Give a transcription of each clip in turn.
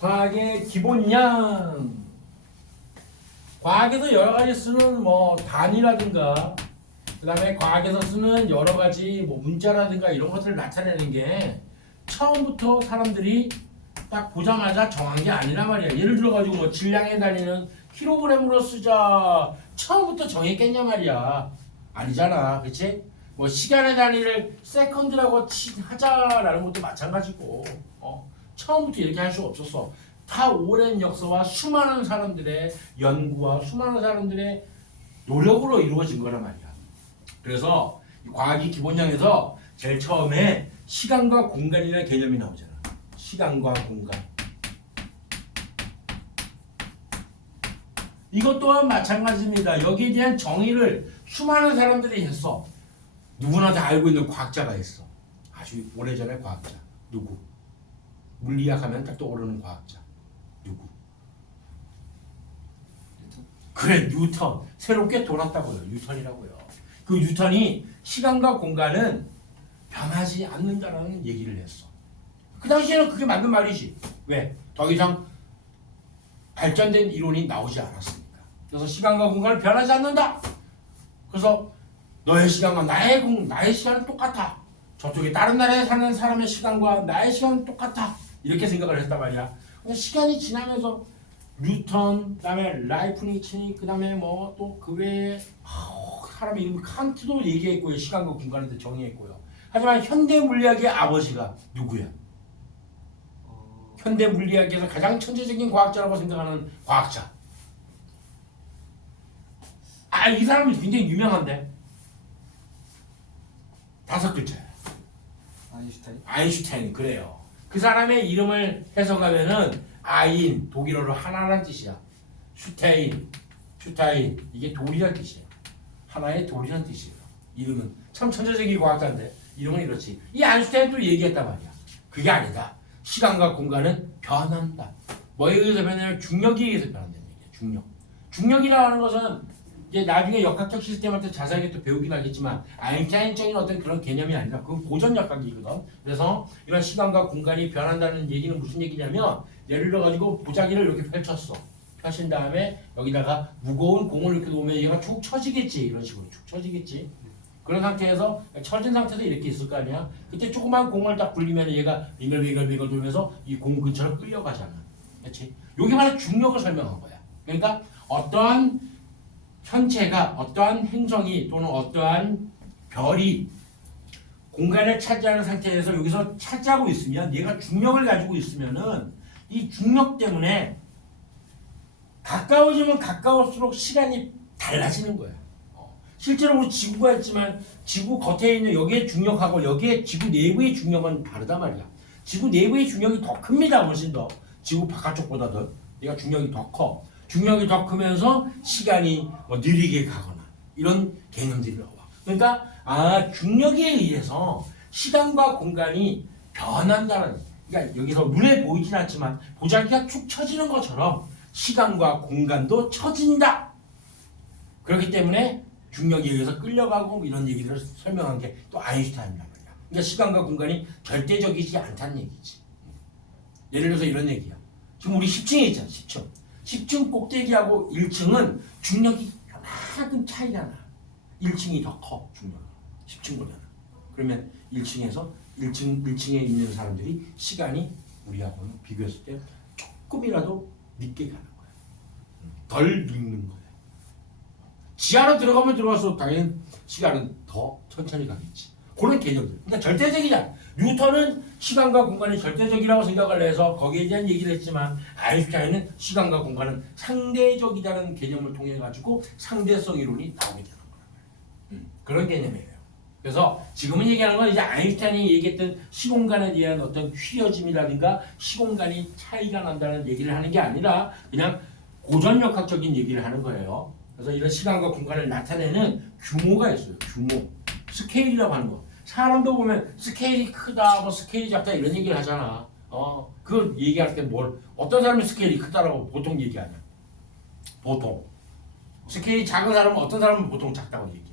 과학의 기본량. 과학에서 여러 가지 쓰는 뭐 단위라든가 그다음에 과학에서 쓰는 여러 가지 뭐 문자라든가 이런 것들을 나타내는 게 처음부터 사람들이 딱 보자마자 정한 게 아니란 말이야. 예를 들어 가지고 뭐 질량의 단위는 킬로그램으로 쓰자. 처음부터 정했겠냐 말이야. 아니잖아. 그렇지? 뭐 시간의 단위를 세컨드라고 하자라는 것도 마찬가지고. 처음부터 이렇게 할 수가 없었어. 다 오랜 역사와 수많은 사람들의 연구와 수많은 사람들의 노력으로 이루어진 거란 말이야. 그래서 과학이 기본량에서 제일 처음에 시간과 공간이라는 개념이 나오잖아. 시간과 공간. 이것 또한 마찬가지입니다. 여기에 대한 정의를 수많은 사람들이 했어. 누구나 다 알고 있는 과학자가 있어. 아주 오래전의 과학자. 누구? 물리학 하면 딱 떠오르는 과학자. 누구? 그래, 뉴턴. 새롭게 돌았다고요. 뉴턴이라고요. 그 뉴턴이 시간과 공간은 변하지 않는다라는 얘기를 했어. 그 당시에는 그게 맞는 말이지. 왜? 더 이상 발전된 이론이 나오지 않았으니까. 그래서 시간과 공간은 변하지 않는다. 그래서 너의 시간과 나의 시간은 똑같아. 저쪽에 다른 나라에 사는 사람의 시간과 나의 시간은 똑같아. 이렇게 생각을 했단 말이야. 근데 시간이 지나면서 뉴턴, 그다음에 라이프니츠, 그다음에 뭐 또 그 외에 사람 이름 칸트도 얘기했고요. 시간과 공간을 정의했고요. 하지만 현대 물리학의 아버지가 누구야? 현대 물리학에서 가장 천재적인 과학자라고 생각하는 과학자. 이 사람이 굉장히 유명한데. 5글자야. 아인슈타인? 아인슈타인. 그래요. 그 사람의 이름을 해석하면은 아인, 독일어로 하나라는 뜻이야. 슈타인 이게 돌이란 뜻이야. 하나의 돌이란 뜻이에요. 이름은 참 천재적인 과학자인데 이름은 이렇지. 이 아인슈타인도 얘기했단 말이야. 그게 아니다. 시간과 공간은 변한다. 뭐에 의해서 변하냐면 중력에 의해서 변한다는 얘기야. 중력이라고 하는 것은 이제 나중에 역학적 시스템한테 자세하게 또 배우긴 하겠지만 아인슈타인적인 어떤 그런 개념이 아니라 그건 고전 역학이거든. 그래서 이런 시간과 공간이 변한다는 얘기는 무슨 얘기냐면 예를 들어 가지고 보자기를 이렇게 펼쳤어. 펴신 다음에 여기다가 무거운 공을 이렇게 놓으면 얘가 축 처지겠지. 이런 식으로 축 처지겠지. 그런 상태에서 처진 상태에서 이렇게 있을 거 아니야. 그때 조그만 공을 딱 굴리면 얘가 빙글빙글 돌면서 이 공 근처로 끌려가잖아. 그렇지? 여기 바로 중력을 설명한 거야. 그러니까 어떠한 현체가 어떠한 행성이 또는 어떠한 별이 공간을 차지하는 상태에서 여기서 차지하고 있으면 얘가 중력을 가지고 있으면은 이 중력 때문에 가까워지면 가까울수록 시간이 달라지는 거야. 실제로 우리 지구가 있지만 지구 겉에 있는 여기의 중력하고 여기에 지구 내부의 중력은 다르단 말이야. 지구 내부의 중력이 더 큽니다. 훨씬 더. 지구 바깥쪽보다도 얘가 중력이 더 커. 중력이 더 크면서 시간이 뭐 느리게 가거나 이런 개념들이 나와. 그러니까 중력에 의해서 시간과 공간이 변한다는, 그러니까 여기서 눈에 보이진 않지만 보자기가 축 처지는 것처럼 시간과 공간도 처진다. 그렇기 때문에 중력에 의해서 끌려가고 이런 얘기를 설명한 게 또 아인슈타인이란 말이야. 그러니까 시간과 공간이 절대적이지 않다는 얘기지. 예를 들어서 이런 얘기야. 지금 우리 10층에 있잖아. 10층 꼭대기하고 1층은 중력이 그만큼 차이가 나. 1층이 더 커, 중력이. 10층보다는. 그러면 1층에 있는 사람들이 시간이 우리하고는 비교했을 때 조금이라도 늦게 가는 거야. 덜 늙는 거야. 지하로 들어가면 들어갈수록 당연히 시간은 더 천천히 가겠지. 그런 개념들. 그러니까 절대적이잖아. 뉴턴은 시간과 공간이 절대적이라고 생각을 해서 거기에 대한 얘기를 했지만 아인슈타인은 시간과 공간은 상대적이라는 개념을 통해 가지고 상대성 이론이 나오게 되는 거예요. 그런 개념이에요. 그래서 지금은 얘기하는 건 이제 아인슈타인이 얘기했던 시공간에 대한 어떤 휘어짐이라든가 시공간이 차이가 난다는 얘기를 하는 게 아니라 그냥 고전역학적인 얘기를 하는 거예요. 그래서 이런 시간과 공간을 나타내는 규모가 있어요. 규모. 스케일이라고 하는 거. 사람도 보면 스케일이 크다, 뭐 스케일이 작다 이런 얘기를 하잖아. 그 얘기할 때 어떤 사람이 스케일이 크다라고 보통 얘기하냐? 보통. 스케일이 작은 사람은 어떤 사람은 보통 작다고 얘기해.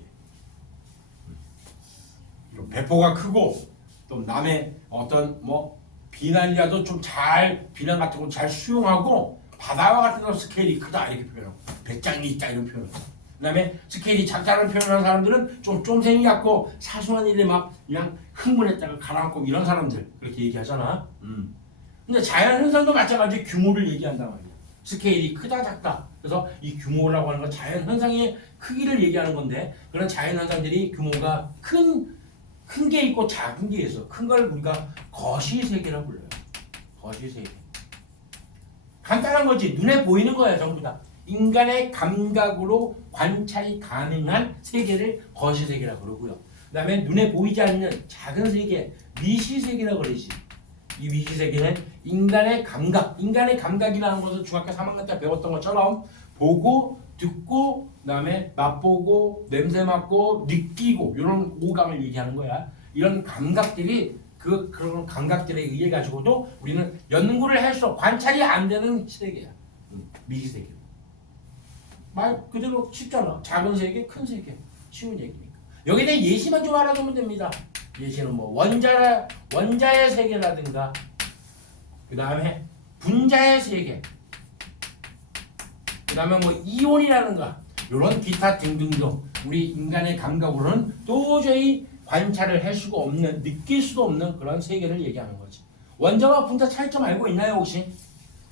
배포가 크고 또 남의 어떤 뭐 비난이라도 좀 잘 비난 같은 거 잘 수용하고 바다와 같은 거 스케일이 크다 이렇게 표현하고 배짱이 있다 이런 표현. 그다음에 스케일이 작다는 표현하는 사람들은 좀 쫌생이 같고 사소한 일에 막 그냥 흥분했다가 가라앉고 이런 사람들 그렇게 얘기하잖아. 근데 자연 현상도 마찬가지 규모를 얘기한단 말이야. 스케일이 크다 작다. 그래서 이 규모라고 하는 건 자연 현상의 크기를 얘기하는 건데 그런 자연 현상들이 규모가 큰 게 있고 작은 게 있어. 큰 걸 우리가 거시세계라고 불러요. 거시세계. 간단한 거지. 눈에 보이는 거야 전부 다. 인간의 감각으로 관찰이 가능한 세계를 거시세계라고 그러고요. 그 다음에 눈에 보이지 않는 작은 세계, 미시세계라고 그러지. 이 미시세계는 인간의 감각이라는 것은 중학교 3학년 때 배웠던 것처럼 보고, 듣고, 그 다음에 맛보고, 냄새 맡고, 느끼고 이런 오감을 얘기하는 거야. 이런 감각들이 그런 감각들에 의해 가지고도 우리는 연구를 할 수 없고 관찰이 안 되는 세계야. 미시세계. 말 그대로 쉽잖아. 작은 세계, 큰 세계. 쉬운 얘기니까. 여기에 대해 예시만 좀 알아두면 됩니다. 예시는 뭐 원자의 세계라든가 그 다음에 분자의 세계 그 다음에 뭐 이온이라든가 이런 기타 등등등 우리 인간의 감각으로는 도저히 관찰을 할 수가 없는 느낄 수도 없는 그런 세계를 얘기하는 거지. 원자와 분자 차이점 알고 있나요 혹시?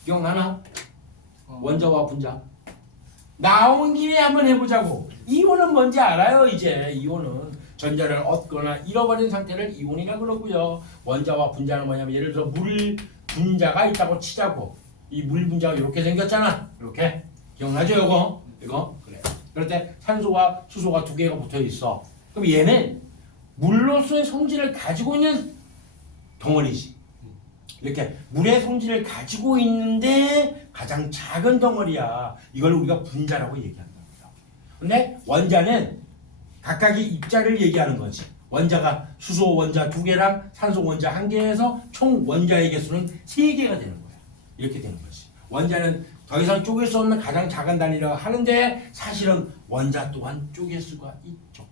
기억나나? 원자와 분자 나온 김에 한번 해보자고. 이온은 뭔지 알아요 이제. 이온은 전자를 얻거나 잃어버린 상태를 이온이라 그러고요. 원자와 분자는 뭐냐면 예를 들어 물 분자가 있다고 치자고. 이 물 분자가 이렇게 생겼잖아. 이렇게 기억나죠 이거? 그래. 그럴 때 산소와 수소가 두 개가 붙어 있어. 그럼 얘는 물로서의 성질을 가지고 있는 덩어리지. 이렇게 물의 성질을 가지고 있는데 가장 작은 덩어리야. 이걸 우리가 분자라고 얘기한답니다. 근데 원자는 각각의 입자를 얘기하는 거지. 원자가 수소 원자 2개랑 산소 원자 1개에서 총 원자의 개수는 3개가 되는 거야. 이렇게 되는 거지. 원자는 더 이상 쪼갤 수 없는 가장 작은 단위라고 하는데 사실은 원자 또한 쪼갤 수가 있죠.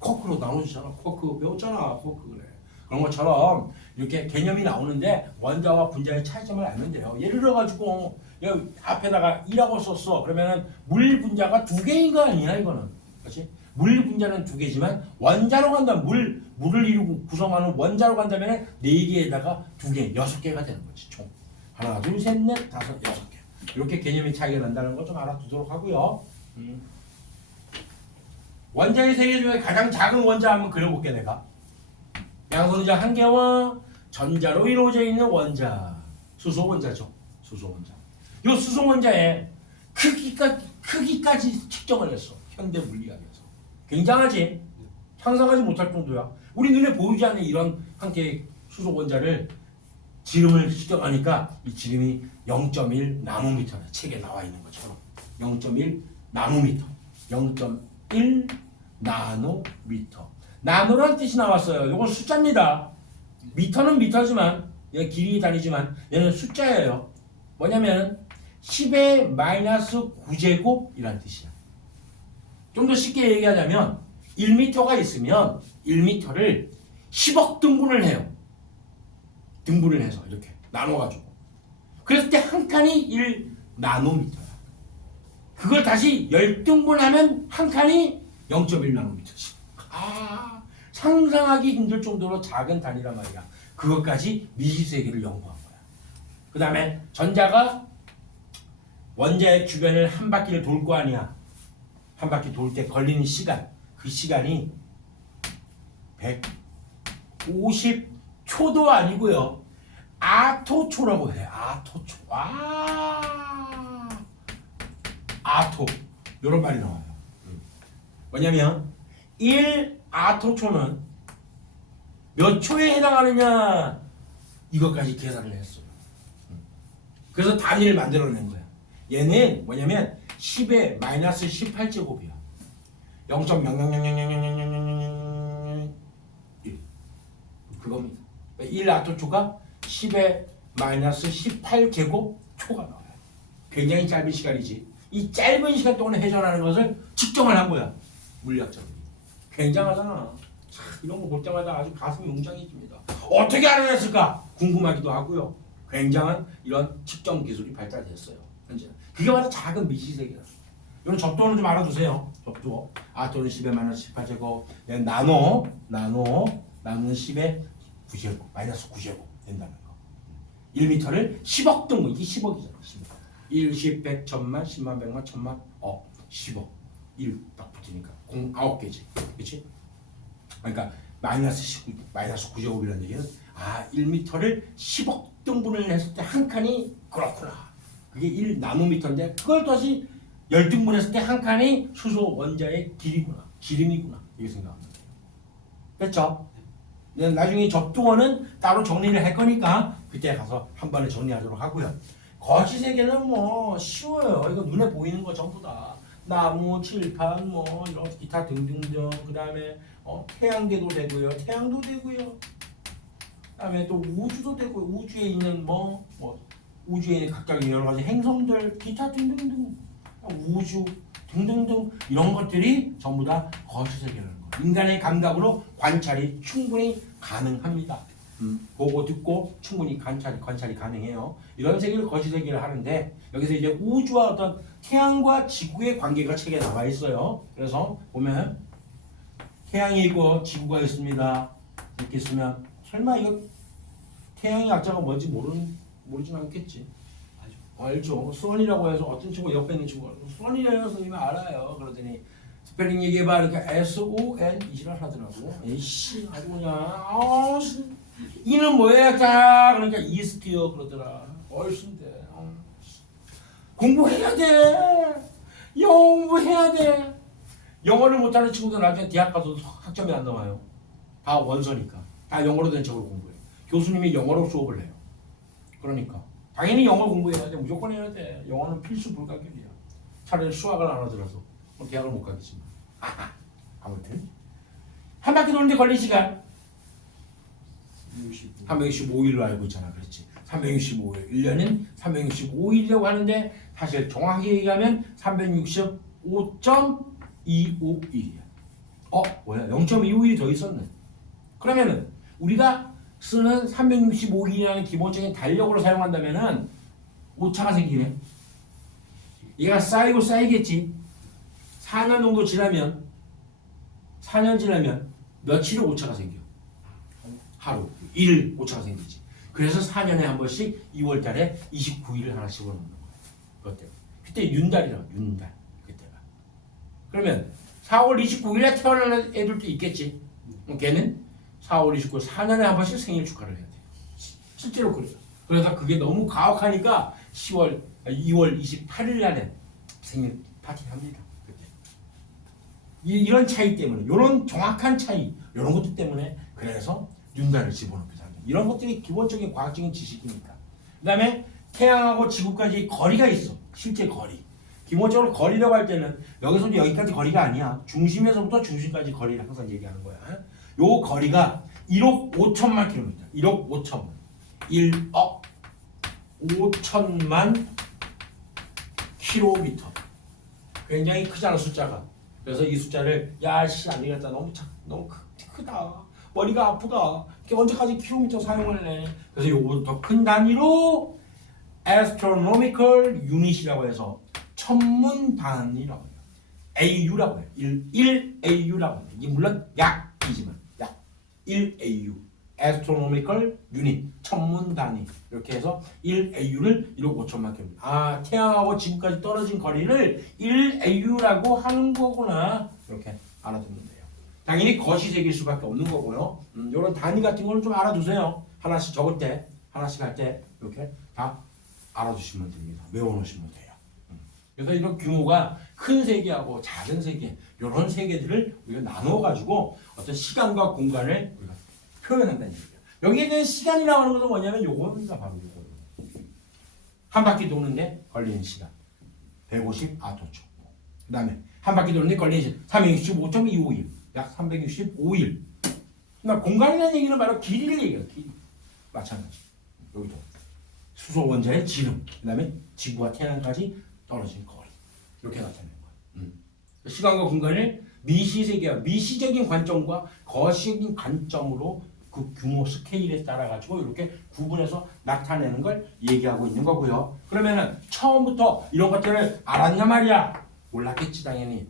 쿼크로 나눠주잖아. 쿼크 배웠잖아. 쿼크 그래. 그런 것처럼 이렇게 개념이 나오는데 원자와 분자의 차이점을 알면 돼요. 예를 들어가지고 여기 앞에다가 2라고 썼어. 그러면은 물 분자가 2개인 거 아니야 이거는. 그렇지? 물 분자는 2개지만 원자로 간다면 물을 이루고 구성하는 원자로 간다면 4개에다가 2개, 6개가 되는 거지. 총 하나, 둘, 셋, 넷, 다섯, 6개. 이렇게 개념이 차이가 난다는 거 좀 알아두도록 하고요. 원자의 세계 중에 가장 작은 원자 한번 그려볼게 내가. 양성자 1개와 전자로 이루어져 있는 원자, 수소 원자죠. 수소 원자. 이 수소 원자의 크기까지 측정을 했어. 현대 물리학에서. 굉장하지? 상상하지 못할 정도야. 우리 눈에 보이지 않는 이런 형태의 수소 원자를 지름을 측정하니까 이 지름이 0.1 나노미터다. 책에 나와 있는 것처럼 0.1 나노미터, 0.1 나노미터. 나노라는 뜻이 나왔어요. 이건 숫자입니다. 미터는 미터지만 얘 길이 단위지만 얘는 숫자예요. 뭐냐면 10의 마이너스 9제곱이라는 뜻이야. 좀 더 쉽게 얘기하자면 1m가 있으면 1m를 10억 등분을 해요. 등분을 해서 이렇게 나눠가지고 그랬을 때 한 칸이 1 나노미터야. 그걸 다시 10등분하면 한 칸이 0.1 나노미터지. 상상하기 힘들 정도로 작은 단위란 말이야. 그것까지 미시세계를 연구한 거야. 그 다음에 전자가 원자의 주변을 한 바퀴를 돌 거 아니야. 한 바퀴 돌 때 걸리는 시간, 그 시간이 150초도 아니고요. 아토초라고 해. 아토초. 아토. 이런 말이 나와요. 뭐냐면 1아토초는 몇 초에 해당하느냐 이것까지 계산을 했어요. 그래서 단위를 만들어낸 거야. 얘는 뭐냐면 10의 마이너스 18제곱이야. 0.00000000001 그겁니다. 1아토초가 10의 마이너스 18제곱 초가 나와요. 굉장히 짧은 시간이지. 이 짧은 시간 동안에 회전하는 것을 측정을 한 거야. 물리학자들이. 굉장하잖아. 이런 거 볼 때마다 아주 가슴이 웅장해집니다. 어떻게 알아냈을까 궁금하기도 하고요. 굉장한 이런 측정 기술이 발달됐어요. 현재 그게 바로 작은 미시세계다. 이런 접두어는 좀 알아두세요. 접두어 또는 10의 마이너스 18제곱 나누는 10의 9제곱 마이너스 9제곱 된다는 거. 1m를 10억 등분 이게 10억이잖아. 10억. 1, 10, 100, 1000만, 10만, 100만, 1000만, 10억. 1 딱 붙으니까 9개지. 그렇지? 그러니까 마이너스 9제곱이라는 얘기는 1m를 10억 등분을 했을 때 한 칸이 그렇구나. 그게 1 나노미터인데 그걸 다시 10등분했을 때 한 칸이 수소 원자의 길이구나. 지름이구나. 이렇게 생각합니다. 됐죠? 나중에 접두어는 따로 정리를 할 거니까 그때 가서 한 번에 정리하도록 하고요. 거시세계는 뭐 쉬워요. 이거 눈에 보이는 거 전부 다. 나무, 칠판, 뭐 이런 기타 등등등. 그 다음에 태양계도 되고요. 태양도 되고요. 그다음에 또 우주도 되고 우주에 있는 우주에 있는 각각 여러 가지 행성들, 기타 등등등, 우주 등등등 이런 것들이 전부 다 거시세계라는 거. 인간의 감각으로 관찰이 충분히 가능합니다. 보고 듣고 충분히 관찰이 가능해요. 이런 세계를 거시세계를 하는데 여기서 이제 우주와 어떤 태양과 지구의 관계가 책에 나와 있어요. 그래서 보면 태양이 있고 지구가 있습니다. 이렇게 쓰면 설마 이거 태양의 약자가 뭔지 모르진 않겠지. 알죠. 수원이라고 해서 어떤 친구 옆에 있는 친구가 수원이래요 선생님이 알아요. 그러더니 스펠링 얘기해봐. 그러니까 SON 이지랄 하더라고. 에이씨 아주 그냥 이는 뭐야 자 그러니까 이스트요 그러더라. 얼씬데 공부해야 돼. 영어 공부해야 돼. 영어를 못하는 친구들 나중에 대학 가도 학점이 안 나와요. 다 원서니까 다 영어로 된 척으로 공부해요. 교수님이 영어로 수업을 해요. 그러니까 당연히 영어 공부해야 돼. 무조건 해야 돼. 영어는 필수 불가결이야. 차라리 수학을 안 하더라도 대학을 못 가겠지만. 아무튼 한 바퀴 도는데 걸린 시간 365일로 알고 있잖아. 그렇지. 365일 1년은 365일이라고 하는데 사실 정확히 얘기하면 365.251이야. 뭐야 0.251이 더 있었네. 그러면은 우리가 쓰는 365일이라는 기본적인 달력으로 사용한다면은 오차가 생기네. 얘가 쌓이고 쌓이겠지. 4년 정도 지나면 4년 지나면 며칠에 오차가 생겨. 하루, 일 오차가 생기지. 그래서 4년에 한 번씩 2월 달에 29일을 하나씩 집어넣는 거야. 그것 때문에. 그때 윤달이라고 윤달. 그때가. 그러면 4월 29일에 태어나는 애들도 있겠지. 걔는 4월 29일 4년에 한 번씩 생일 축하를 해야 돼. 실제로 그래요. 그래서 그게 너무 가혹하니까 2월 28일 날에 생일 파티를 합니다. 그때. 이런 차이 때문에, 이런 정확한 차이, 이런 것들 때문에 그래서 윤달을 집어넣기도 합니다. 이런 것들이 기본적인 과학적인 지식이니까. 그 다음에 태양하고 지구까지 거리가 있어. 실제 거리. 기본적으로 거리라고 할 때는 여기서부터 여기까지 거리가 아니야. 중심에서부터 중심까지 거리를 항상 얘기하는 거야. 요 거리가 1억 5천만 킬로미터. 1억 5천만. 1억 5천만 킬로미터. 굉장히 크잖아 숫자가. 그래서 이 숫자를 야씨 안 되겠다. 너무 크다. 머리가 아프다. 이게 언제까지 킬로미터 사용할래? 그래서 요거보다 더 큰 단위로 astronomical unit이라고 해서 천문 단위라고 해요. AU라고 해요. 1AU라고 해요. 이게 물론 약이지만 약 1AU astronomical unit 천문 단위 이렇게 해서 1AU를 1억 5천만 킬로미터. 태양하고 지구까지 떨어진 거리를 1AU라고 하는 거구나. 이렇게 알아두면 돼요. 당연히 거시세계일 수밖에 없는 거고요. 이런 단위 같은 거는 좀 알아두세요. 하나씩 적을 때, 하나씩 할 때 이렇게 다 알아두시면 됩니다. 외워놓으시면 돼요. 그래서 이런 규모가 큰 세계하고 작은 세계 이런 세계들을 우리가 나눠가지고 어떤 시간과 공간을 우리가 표현한다는 얘기예요. 여기에 대한 시간이라고 하는 것은 뭐냐면 요겁니다. 바로 요거. 한 바퀴 도는데 걸리는 시간 150 아토초. 그 다음에 한 바퀴 도는데 걸리는 시간 365.251 약 365일. 그러니까 공간이라는 얘기는 바로 길이를 얘기해요. 길이. 마찬가지. 여기도 수소 원자의 지름, 그 다음에 지구와 태양까지 떨어진 거리. 이렇게 나타내는 거예요. 시간과 공간을 미시세계와 미시적인 관점과 거시적인 관점으로 그 규모 스케일에 따라 가지고 이렇게 구분해서 나타내는 걸 얘기하고 있는 거고요. 그러면은 처음부터 이런 것들을 알았냐 말이야? 몰랐겠지 당연히.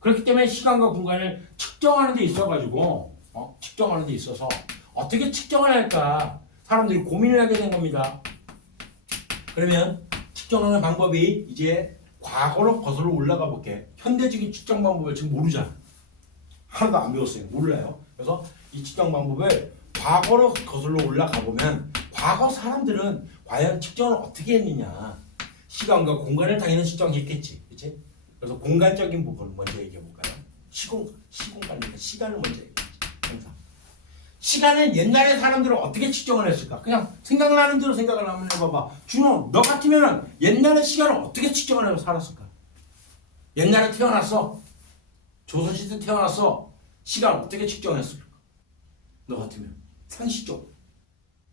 그렇기 때문에 시간과 공간을 측정하는 데 있어가지고 측정하는 데 있어서 어떻게 측정을 할까 사람들이 고민을 하게 된 겁니다. 그러면 측정하는 방법이 이제 과거로 거슬러 올라가 볼게. 현대적인 측정 방법을 지금 모르잖아. 하나도 안 배웠어요. 몰라요. 그래서 이 측정 방법을 과거로 거슬러 올라가 보면 과거 사람들은 과연 측정을 어떻게 했느냐. 시간과 공간을 당연히 측정했겠지. 그치? 그래서 공간적인 부분을 먼저 얘기해 볼까요? 시공간이니까 시간을 먼저 얘기해야지. 항상. 시간은 옛날에 사람들은 어떻게 측정을 했을까? 그냥 생각나는 대로 생각을 한번 해봐봐. 준호, 너 같으면 옛날에 시간을 어떻게 측정을 하고 살았을까? 옛날에 태어났어. 조선시대 태어났어. 시간 어떻게 측정했을까? 너 같으면 상식적으로.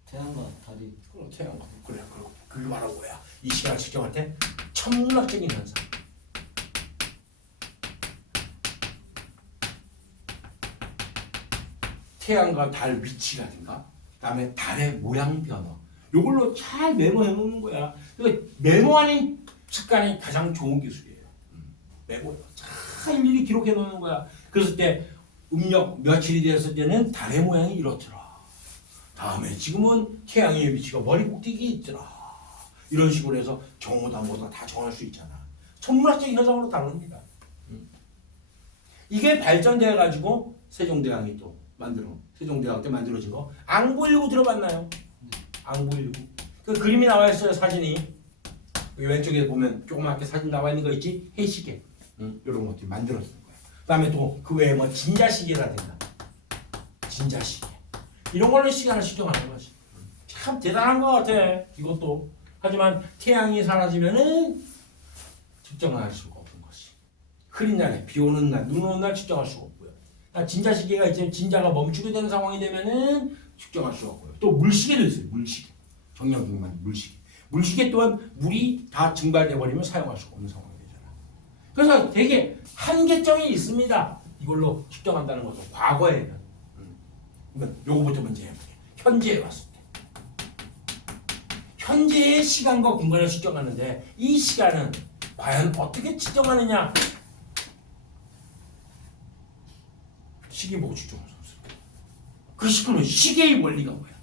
태양과 달이 그럼 태양과 그래 그걸 말하는 거야. 이 시간을 측정할 때 천문학적인 현상. 태양과 달 위치라든가 그다음에 달의 모양 변화 이걸로 잘 메모해 놓는 거야. 그러니까 메모하는 습관이 가장 좋은 기술이에요. 메모 잘 일일이 기록해 놓는 거야. 그랬을 때 음력 며칠이 됐을 때는 달의 모양이 이렇더라. 다음에 지금은 태양의 위치가 머리 꼭대기에 있더라. 이런 식으로 해서 정오당보다 다 정할 수 있잖아. 천문학적인 현상으로 다릅니다. 이게 발전돼 가지고 세종대왕이 또 세종대왕 때 만들어진 거 앙부1구 들어봤나요? 앙부1구 그 그림이 나와 있어요. 사진이 여기 왼쪽에 보면 조그맣게 사진 나와 있는 거 있지? 해시계 이런 것들이 만들어진 거예요. 그 다음에 또 그 외에 뭐 진자시계라든가 진자시계 이런 걸로 시간을 측정하는 거지. 참 대단한 것 같아 이것도. 하지만 태양이 사라지면은 측정할 수가 없는 것이. 흐린 날에 비 오는 날 눈 오는 날 측정할 수가 없고요. 진자시계가 있으면 진자가 멈추게 되는 상황이 되면은 측정할 수가 없고요. 또 물시계도 있어요. 물시계. 정량균만 물시계. 물시계 또한 물이 다 증발돼 버리면 사용할 수가 없는 상황이 되잖아. 그래서 되게 한계점이 있습니다. 이걸로 측정한다는 것도 과거에는. 그러면 요거부터 먼저 해볼게. 현재에 왔을 때. 현재의 시간과 공간을 측정하는데 이 시간은 과연 어떻게 측정하느냐? 시계 보고 측정할 수 없어요. 그 시간은 시계의 원리가 뭐야?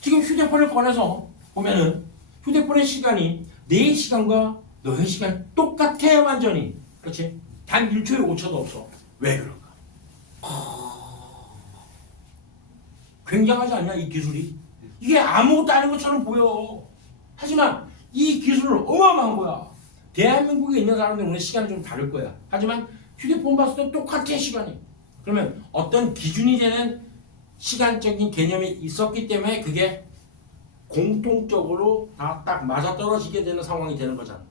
지금 휴대폰을 꺼내서 보면은 휴대폰의 시간이 내 시간과 너의 시간이 똑같아 완전히. 그렇지? 단 1초의 오차도 없어. 왜 그런가? 굉장하지 않냐 이 기술이? 이게 아무것도 아닌 것처럼 보여. 하지만 이 기술은 어마어마한 거야. 대한민국에 있는 사람들은 오늘 시간이 좀 다를 거야. 하지만 휴대폰 봤을 때 똑같아 시간이. 그러면 어떤 기준이 되는 시간적인 개념이 있었기 때문에 그게 공통적으로 다 딱 맞아떨어지게 되는 상황이 되는 거잖아.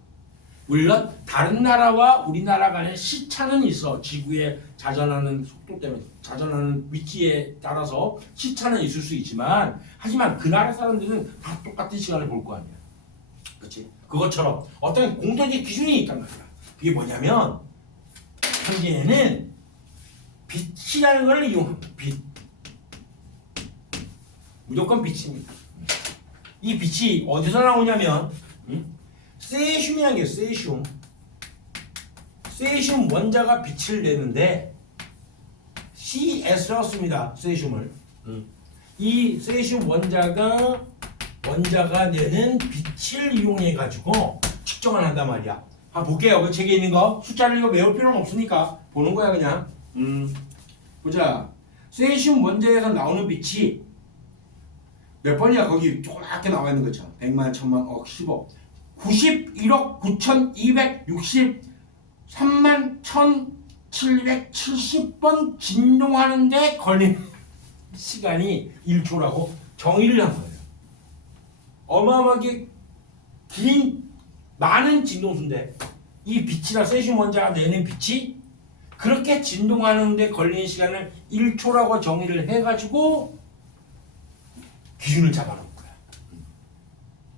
물론 다른 나라와 우리나라 간의 시차는 있어. 지구의 자전하는 속도 때문에 자전하는 위치에 따라서 시차는 있을 수 있지만 하지만 그 나라 사람들은 다 똑같은 시간을 볼 거 아니야. 그렇지? 그것처럼 어떤 공통적인 기준이 있단 말이야. 그게 뭐냐면 현재는 빛이라는 걸 이용합니다. 빛. 무조건 빛입니다. 이 빛이 어디서 나오냐면 세슘이라는 게 세슘. 세슘 원자가 빛을 내는데 CS라고 씁니다. 세슘을. 이 세슘 원자가 내는 빛을 이용해 가지고 측정을 한단 말이야. 한번 볼게요. 그 책에 있는 거 숫자를 이거 외울 필요는 없으니까 보는 거야 그냥. 보자. 세슘 원자에서 나오는 빛이 몇 번이야? 거기 조그맣게 나와 있는 거죠. 100만, 1000만, 억, 10억. 91억 9263만 1770번 진동하는데 걸리는 시간이 1초라고 정의를 한 거예요. 어마어마하게 긴 많은 진동수인데 이 빛이나 세슘 원자가 내는 빛이 그렇게 진동하는데 걸리는 시간을 1초라고 정의를 해가지고 기준을 잡아놓은 거야.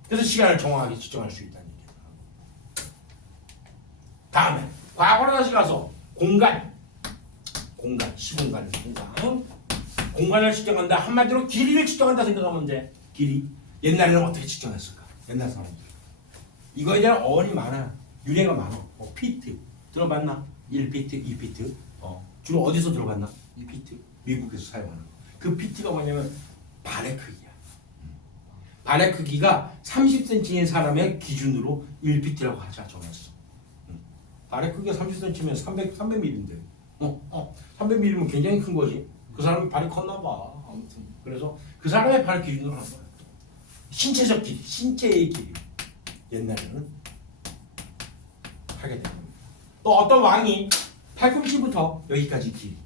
그래서 시간을 정확하게 측정할 수 있다는 얘기야. 다음에 과거로 다시 가서 공간, 시공간, 공간을 측정한다. 한마디로 길이를 측정한다 생각하면 돼. 길이. 옛날에는 어떻게 측정했을까? 옛날 사람들. 이거에 대한 어원이 많아. 유래가 많아. 피트 들어봤나? 1피트, 2피트. 주로 어디서 들어봤나? 2피트. 미국에서 사용하는 거. 그 피트가 뭐냐면 발의 크기야. 발의 크기가 30cm인 사람의 기준으로 1피트라고 하자 정했어. 발의 크기가 30cm면 300mm인데. 300mm면 굉장히 큰 거지. 그 사람은 발이 컸나 봐. 아무튼 그래서 그 사람의 발 기준으로 하는 거야. 신체적 길이, 신체의 길이. 옛날에는 하게 됩니다. 또 어떤 왕이 팔꿈치부터 여기까지 길이,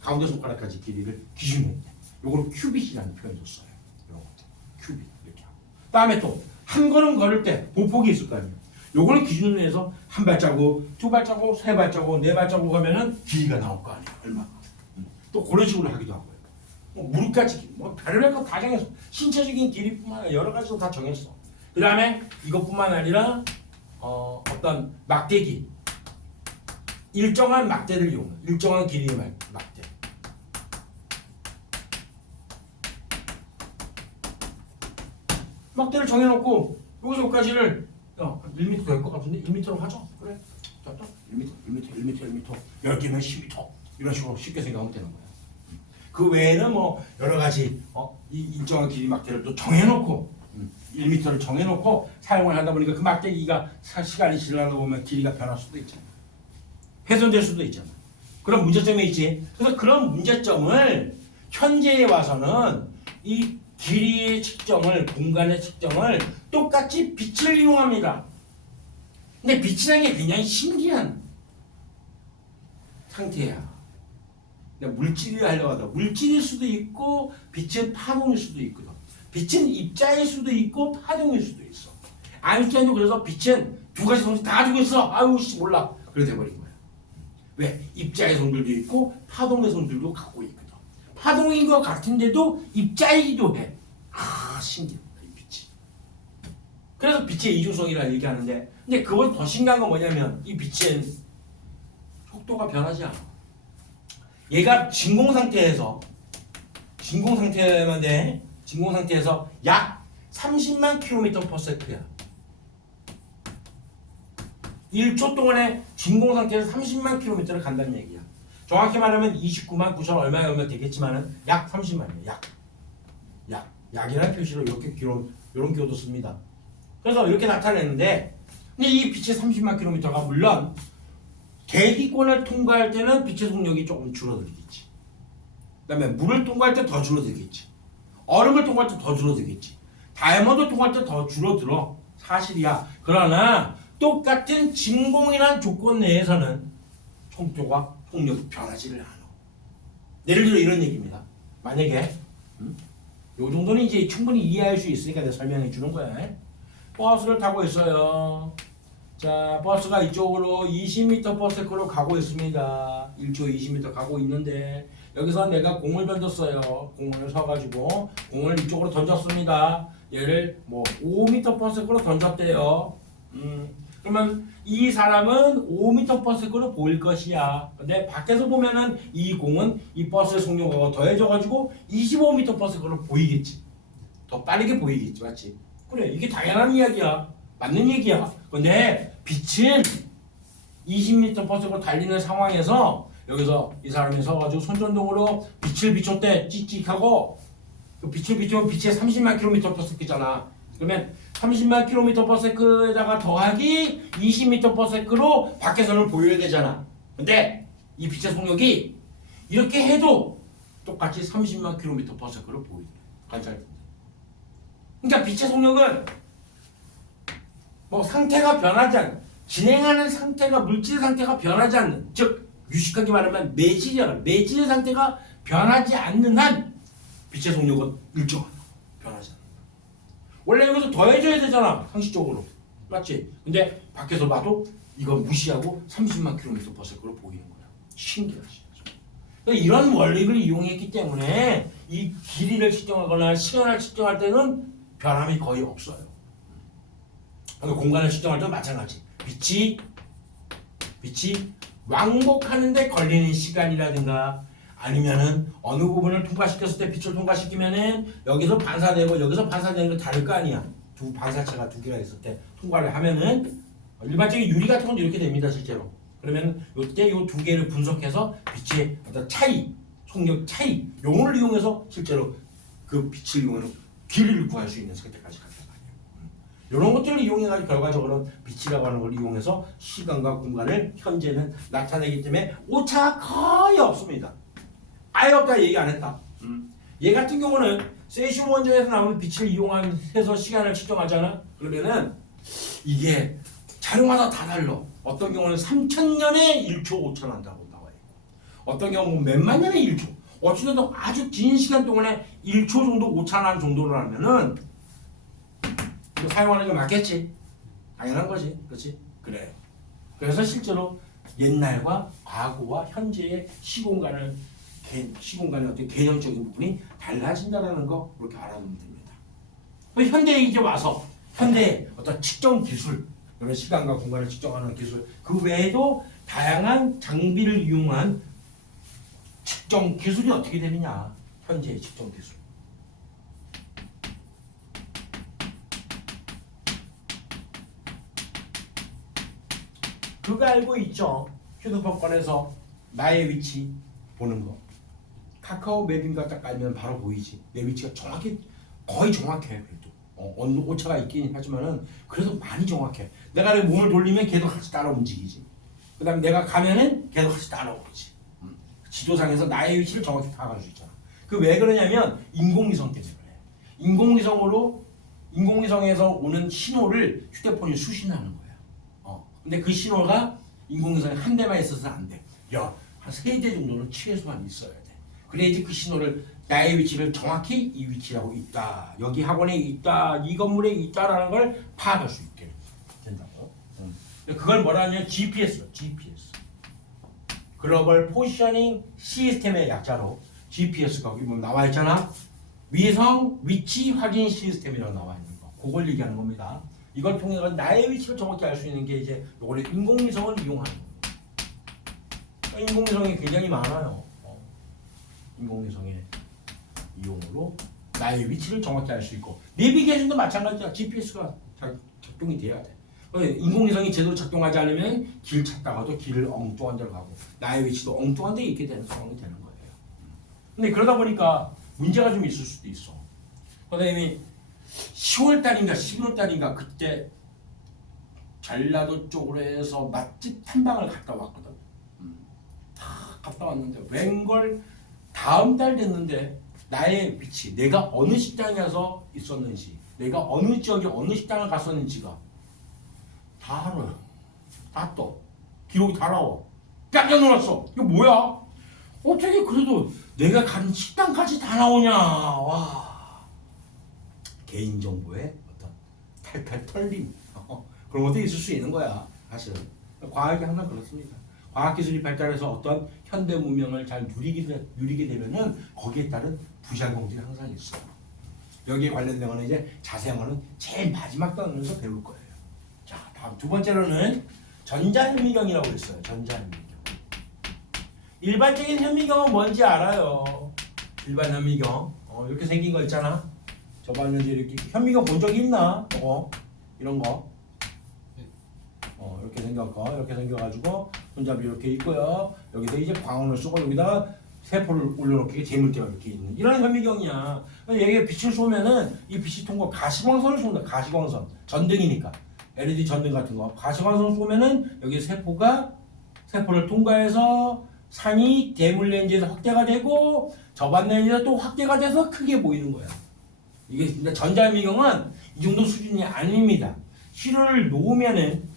가운데 손가락까지 길이를 기준으로 했대. 요걸 큐빗이라는 표현도 써요. 이런 것들. 큐빗 이렇게 하고. 다음에 또 한 걸음 걸을 때 보폭이 있을 거 아니에요. 요걸 기준으로 해서 한 발자국, 두 발자국, 세 발자국, 네 발자국 하면은 길이가 나올 거 아니에요. 얼마? 또 그런 식으로 하기도 하고요. 무릎까지 길이, 별의별 거 다 정했어. 신체적인 길이뿐만 아니라 여러 가지로 다 정했어. 그 다음에 이것뿐만 아니라 어떤 막대기, 일정한 막대를 이용해. 일정한 길이의 막대. 막대를 정해놓고 여기서 여기까지를 1m 될 것 같은데 1m로 하죠. 그래. 자, 또 1m, 10개면 10m 이런 식으로 쉽게 생각하면 되는 거야. 그 외에는 뭐 여러 가지 이 일정한 길이 막대를 또 정해놓고 1m를 정해놓고 사용을 하다 보니까 그 막대기가 시간이 지나다 보면 길이가 변할 수도 있잖아. 훼손될 수도 있잖아. 그런 문제점이 있지. 그래서 그런 문제점을 현재에 와서는 이 길이의 측정을, 공간의 측정을 똑같이 빛을 이용합니다. 근데 빛이라는 게 굉장히 신기한 상태야. 물질을 하려고 하다 물질일 수도 있고 빛은 파동일 수도 있거든. 빛은 입자일 수도 있고 파동일 수도 있어. 아인슈타인도 그래서 빛은 두 가지 성질 다 가지고 있어. 아유 씨 몰라. 그래 돼버린 거야. 왜? 입자의 성질도 있고 파동의 성질도 갖고 있거든. 파동인 것 같은데도 입자이기도 해. 신기하다 이 빛이. 그래서 빛의 이중성이라고 얘기하는데, 근데 그건 더 신기한 건 뭐냐면 이 빛은 속도가 변하지 않아. 얘가 진공 상태에서 약 30만 km/s야. 1초 동안에 진공 상태에서 30만 km를 간다는 얘기야. 정확히 말하면 29만 9천 얼마 되겠지만은 약 30만이에요. 약이라는 표시로 이렇게 이런 기호도 씁니다. 그래서 이렇게 나타내는데, 근데 이 빛의 30만 km가 물론 대기권을 통과할 때는 빛의 속력이 조금 줄어들겠지. 그다음에 물을 통과할 때 더 줄어들겠지. 얼음을 통과할 때 더 줄어들겠지. 다이아몬드 통과할 때 더 줄어들어. 사실이야. 그러나 똑같은 진공이란 조건 내에서는 속력이 변하지를 않아. 예를 들어 이런 얘기입니다. 만약에 요 정도는 이제 충분히 이해할 수 있으니까 내가 설명해 주는 거야. 버스를 타고 있어요. 자, 버스가 이쪽으로 20m/s로 가고 있습니다. 1초 20m 가고 있는데 여기서 내가 공을 던졌어요. 공을 서가지고 공을 이쪽으로 던졌습니다. 얘를 뭐 5m/s로 던졌대요. 그러면 이 사람은 5m/s로 보일 것이야. 근데 밖에서 보면은 이 공은 이 버스의 속력하고 더해져가지고 25m/s로 보이겠지. 더 빠르게 보이겠지, 맞지? 그래, 이게 당연한 이야기야. 맞는 얘기야. 근데 빛은 20m/s로 달리는 상황에서 여기서 이 사람이 서가지고 손전등으로 빛을 비췄대. 찍찍하고 그 빛을 비추면 빛이 30만 km/s잖아. 그러면 30만 km/s에다가 더하기 20m/s로 밖에서는 보여야 되잖아. 근데 이 빛의 속력이 이렇게 해도 똑같이 30만 km/s로 보이더래. 관찰. 그러니까 빛의 속력은 뭐 상태가 변하지 않는, 진행하는 상태가, 물질의 상태가 변하지 않는, 즉 유식하게 말하면 매질의 상태가 변하지 않는 한 빛의 속력은 일정하다. 변하지 않는다. 원래 여기서 더해줘야 되잖아, 상식적으로. 맞지? 근데 밖에서 봐도 이건 무시하고 30만 km/s로 보이는 거야. 신기하지. 그러니까 이런 원리를 이용했기 때문에 이 길이를 측정하거나 시간을 측정할 때는 변함이 거의 없어요. 공간을 측정할 때는 마찬가지. 빛이 빛이 왕복하는데 걸리는 시간이라든가 아니면은 어느 부분을 통과시켰을 때 빛을 통과시키면은 여기서 반사되고 여기서 반사되는 거 다를 거 아니야. 두 반사체가 두 개가 있을 때 통과를 하면은 일반적인 유리 같은 건 이렇게 됩니다 실제로. 그러면 이때 이 두 개를 분석해서 빛의 어떤 차이, 속력 차이 요거를 이용해서 실제로 그 빛을 이용해서 길이를 구할 수 있는 상태까지 갔단 말이에요. 이런 것들을 이용해가지고 결과적으로 빛이라고 하는 걸 이용해서 시간과 공간을 현재는 나타내기 때문에 오차가 거의 없습니다. 아예 없다 얘기 안 했다. 얘 같은 경우는 세슘 원전에서 나오는 빛을 이용해서 시간을 측정하잖아. 그러면은 이게 자료마다 다 달라. 어떤 경우는 3,000년에 1초 오차 난다고 나와 있고, 어떤 경우는 몇만 년에 1초. 어쨌든 아주 긴 시간 동안에 1초 정도 오차 난 정도로 하면은 이거 사용하는 게 맞겠지. 당연한 거지, 그렇지? 그래. 그래서 실제로 옛날과 과거와 현재의 시공간의 어떤 개념적인 부분이 달라진다라는 거 그렇게 알아두면 됩니다. 현대에 이제 와서 현대의 어떤 측정 기술, 이런 시간과 공간을 측정하는 기술, 그 외에도 다양한 장비를 이용한 측정 기술이 어떻게 되느냐? 현재의 측정 기술. 그거 알고 있죠? 휴대폰 꺼내서 나의 위치 보는 거. 카카오 맵인가 딱 깔면 바로 보이지. 내 위치가 정확히 거의 정확해. 그래도 어느 오차가 있긴 하지만은 그래도 많이 정확해. 내가 내 몸을 돌리면 걔도 같이 따라 움직이지. 그다음에 내가 가면은 걔도 같이 따라오지. 지도상에서 나의 위치를 정확히 파악할 수 있잖아. 그 왜 그러냐면 인공위성 때문에 그래. 인공위성에서 오는 신호를 휴대폰이 수신하는 거야. 근데 그 신호가 인공위성에 한 대만 있어서 안 돼. 야, 한 3대 정도는 최소한 있어야 돼. 그래야지 그 신호를 나의 위치를 정확히 이 위치라고 있다. 여기 학원에 있다. 이 건물에 있다라는 걸 파악할 수 있게 된다고. 그걸 뭐라 하냐면 GPS요. GPS. 글로벌 포지셔닝 시스템의 약자로 GPS가 여기 뭐 나와 있잖아. 위성 위치 확인 시스템이라고 나와 있는 거. 그걸 얘기하는 겁니다. 이걸 통해 나의 위치를 정확히 알 수 있는 게 이제 요거를 인공위성을 이용하는 겁니다. 인공위성이 굉장히 많아요. 인공위성의 이용으로 나의 위치를 정확히 알 수 있고, 내비게이션도 마찬가지야. GPS가 작동이 돼야 돼. 인공위성이 제대로 작동하지 않으면 길 찾다가도 길을 엉뚱한 데로 가고 나의 위치도 엉뚱한 데에 있게 되는 상황이 되는 거예요. 근데 그러다 보니까 문제가 좀 있을 수도 있어. 선생님이 10월달인가 11월달인가 그때 전라도 쪽으로 해서 맛집 탐방을 갔다 왔거든. 다 갔다 왔는데 웬걸 다음 달 됐는데 나의 위치, 내가 어느 식당에서 있었는지, 내가 어느 지역에 어느 식당을 갔었는지가 다 알아요. 다 떠. 기록이 다 나와. 깜짝 놀랐어. 이거 뭐야? 어떻게 그래도 내가 간 식당까지 다 나오냐. 와. 개인정보의 어떤 탈탈 털림. 그런 것도 있을 수 있는 거야. 사실은. 과학이 항상 그렇습니다. 과학기술이 발달해서 어떤 현대 문명을 잘 누리게 되면은 거기에 따른 부작용들이 항상 있어요. 여기에 관련된 거는 이제 자세한 거는 제일 마지막 단원에서 배울 거예요. 자, 다음 두 번째로는 전자현미경이라고 있어요. 전자현미경. 일반적인 현미경은 뭔지 알아요. 일반 현미경. 이렇게 생긴 거 있잖아. 저번에 이렇게 현미경 본 적이 있나? 이런 거. 이렇게 생겼고, 이렇게 생겨가지고 손잡이 이렇게 있고요. 여기서 이제 광원을 쏘고 여기다가 세포를 올려놓기 재물대가 이렇게 있는 이런 현미경이야. 여기에 빛을 쏘면은 이 빛이 통과 가시광선을 쏜다. 가시광선. 전등이니까. LED 전등 같은 거. 가시광선을 쏘면은 여기 세포를 통과해서 산이 대물 렌즈에서 확대가 되고 저반 렌즈에서 또 확대가 돼서 크게 보이는 거야. 이게 진짜 전자현미경은 이 정도 수준이 아닙니다. 실을 놓으면은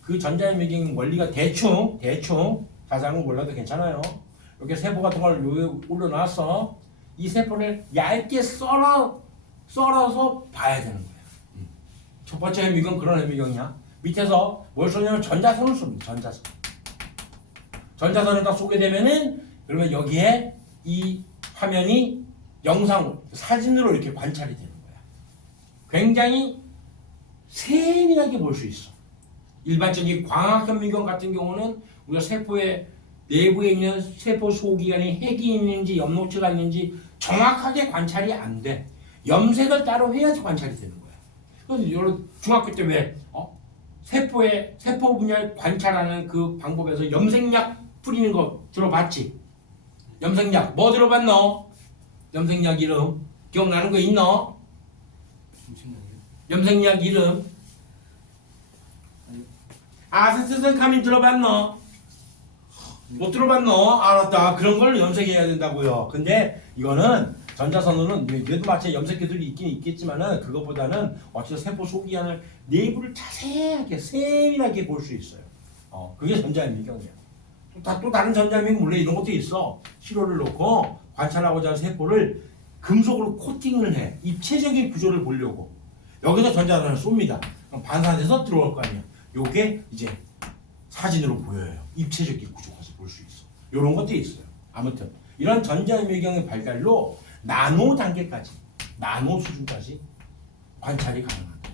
그 전자현미경 원리가 대충 자세한 몰라도 괜찮아요. 이렇게 세포 같은 걸 올려놨어. 이 세포를 얇게 썰어서 봐야 되는 거야. 첫 번째 현미경 그런 현미경이야. 밑에서 뭘 쏘냐면 전자선을 쏩니다. 전자선을 딱 쏘게 되면은 그러면 여기에 이 화면이 사진으로 이렇게 관찰이 되는 거야. 굉장히 세밀하게 볼 수 있어. 일반적인 광학현미경 같은 경우는 우리가 세포의 내부에 있는 세포 소기관에 핵이 있는지 염록체가 있는지 정확하게 관찰이 안 돼. 염색을 따로 해야지 관찰이 되는 거야. 그래서 여러분 중학교 때 왜 세포의 세포 분야를 관찰하는 그 방법에서 염색약 뿌리는 거 들어봤지? 염색약 뭐 들어봤노? 염색약 이름 기억나는 거 있노? 잠시만요. 염색약 이름 아세트선카민 들어봤노? 못 들어봤노? 알았다. 그런 걸 염색해야 된다고요. 근데 이거는 전자선호는 얘도 마찬가지 염색 기술이 있긴 있겠지만은 그것보다는 어쨌든 세포 소기관을 내부를 자세하게 세밀하게 볼 수 있어요. 그게 전자현미경이야. 또 다른 전자현미경 물론 이런 것도 있어. 시료를 놓고 관찰하고자 하는 세포를 금속으로 코팅을 해. 입체적인 구조를 보려고. 여기서 전자선을 쏩니다. 그럼 반사돼서 들어올 거 아니야. 요게 이제 사진으로 보여요. 입체적인 구조가 볼 수 있어. 이런 것도 있어요. 아무튼 이런 전자현미경의 발달로 나노 단계까지, 나노 수준까지 관찰이 가능하다.